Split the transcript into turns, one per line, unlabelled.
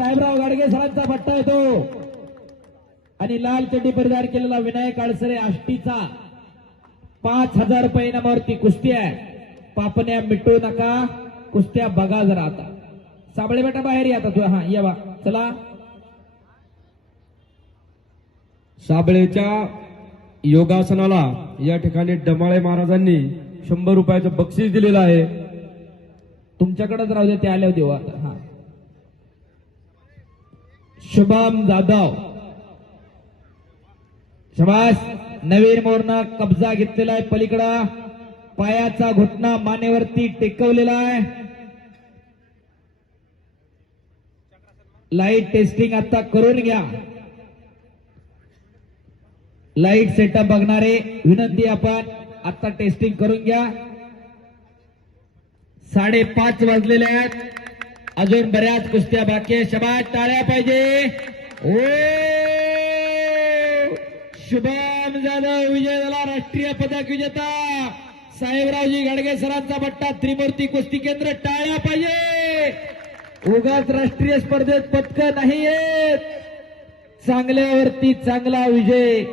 साहेबराव गाडगे सरांचा पट्टा येतो. आणि लाल चड्डी परिधान केलेला विनायक आडसरे आष्टीचा. पाच हजार रुपये इनामावरती कुस्ती आहे. पापण्या मिटू नका. कुस्त्या बघा जरा आता. साबळे बेटा बाहेर या आता तू. हा या बा. चला.
साबळेच्या योगासनाला या ठिकाणी डमाळे महाराजांनी शंभर रुपयाचं बक्षीस दिलेलं आहे.
तुमच्याकडेच राहू दे ते आल्यावर देऊ आता. शुभम जाधव। शबास नवीन मोरना कब्जा घेतलेला आहे पलीकडा. पायाचा घुटना मानेवरती टेकवलेला आहे. लाइट टेस्टिंग आता करून घ्या. लाइट सेटअप बघणारे विनंती आपण आता टेस्टिंग करून घ्या. साडेपाच वाजलेले आहेत. अजून बऱ्याच कुस्त्या बाकी आहे शबाज टाळ्या पाहिजे. ओ! शुभम जाधव विजय झाला. राष्ट्रीय पदक विजेता. साहेबरावजी गाडगे सरांचा पट्टा त्रिमूर्ती कुस्ती केंद्र टाळ्या पाहिजे. उगाच राष्ट्रीय स्पर्धेत पदक नाही आहेत चांगल्यावरती चांगला विजय.